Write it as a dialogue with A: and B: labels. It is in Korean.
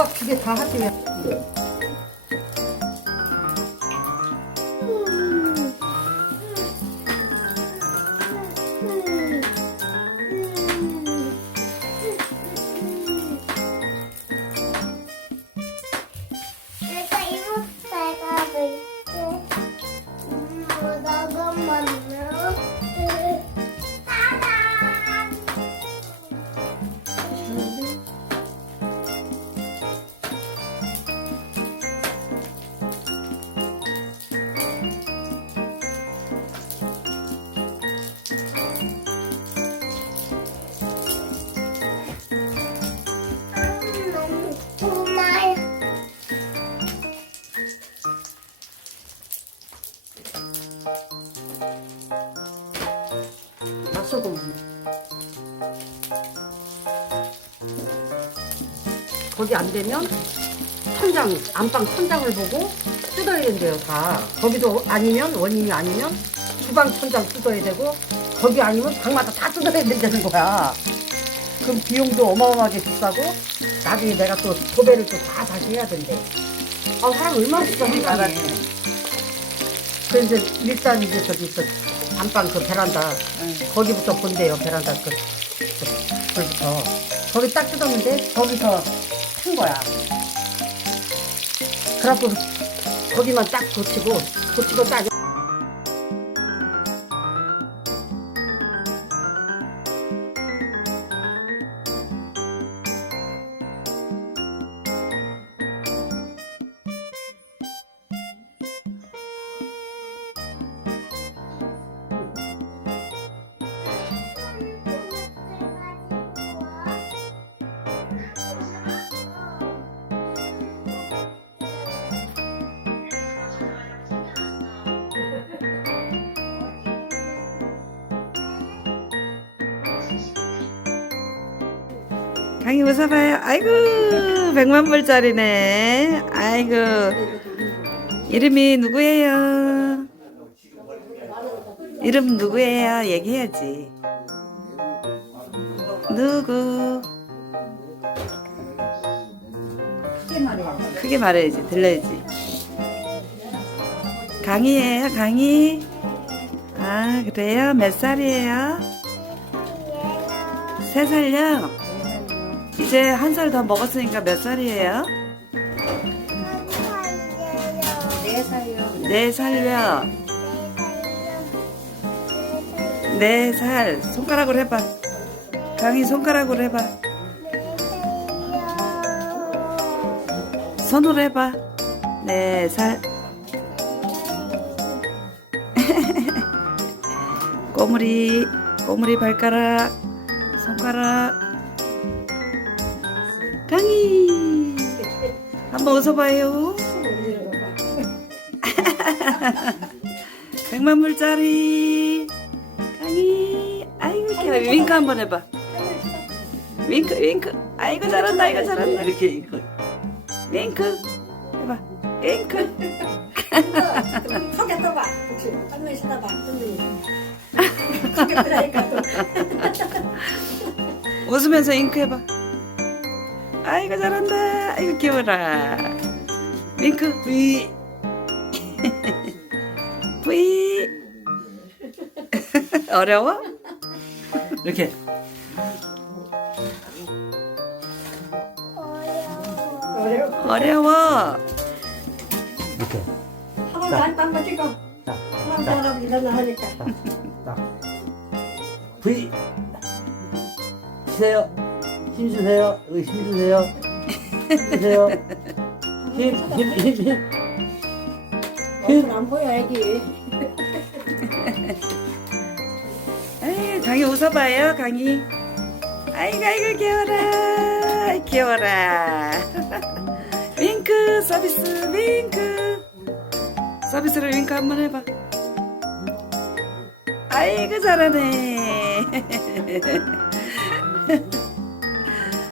A: 호박 두 개 다 하세요. 거기 안 되면 천장, 안방 천장을 보고 뜯어야 된대요, 다. 거기도 아니면, 원인이 아니면 주방 천장 뜯어야 되고, 거기 아니면 방마다 다 뜯어야 된다는 거야. 그럼 비용도 어마어마하게 비싸고, 나중에 내가 또 도배를 또 다 다시 해야 된대. 아, 사람 얼마나 비싸, 생각해. 그래서 이제 일단 이제 저기 있어. 안방 그 베란다. 거기부터 본대요, 베란다 끝. 그, 불부터. 거기 딱 뜯었는데, 거기서 큰 거야. 그래갖고, 거기만 딱 고치고, 고치고 딱.
B: 강이 웃어봐요. 아이고, 백만 불짜리네. 아이고, 이름이 누구예요? 이름 누구예요? 얘기해야지. 누구? 크게 말해야지. 들려야지. 강이에요, 강이. 아, 그래요? 몇 살이에요? 세 살요? 이제 한 살 더 먹었으니까 몇 살이에요?
A: 네 살이요.
B: 네 살요. 네 살. 손가락으로 해봐. 강이 손가락으로 해봐. 손으로 해봐. 네 살. 꼬물이, 꼬물이 발가락, 손가락. 강이. 한번 웃어봐요. 백만 불짜리. 강이 아이고 귀여워 윙크 한번 해봐. 윙크 윙크. 아이고 잘한다 아이고 잘한다.
C: 이렇게 이거
B: 윙크. 해봐. 윙크.
A: 크게 떠봐. 그렇지. 크게 뜨라니까 또.
B: 웃으면서 윙크 해봐 아이고 잘한다. 아이고 귀여워라. 윙크 V V 어려워?
C: 이렇게.
A: 어려워.
B: 어려워
C: 이렇게.
A: 한번 한 한번 찍어.
C: 자,
A: 한번 하라고 일어나 하니까.
C: 자. V 치세요 힘 주세요 여기 힘 주세요 힘 주세요 힘 힘 힘힘
A: 얼굴 안 보여, 애기.
B: 에이, 강이 웃어봐요, 강이. 아이고, 아이고, 귀여워라. 귀여워라. 윙크, 서비스, 윙크. 서비스로 윙크 한번 해봐. 아이고, 잘하네.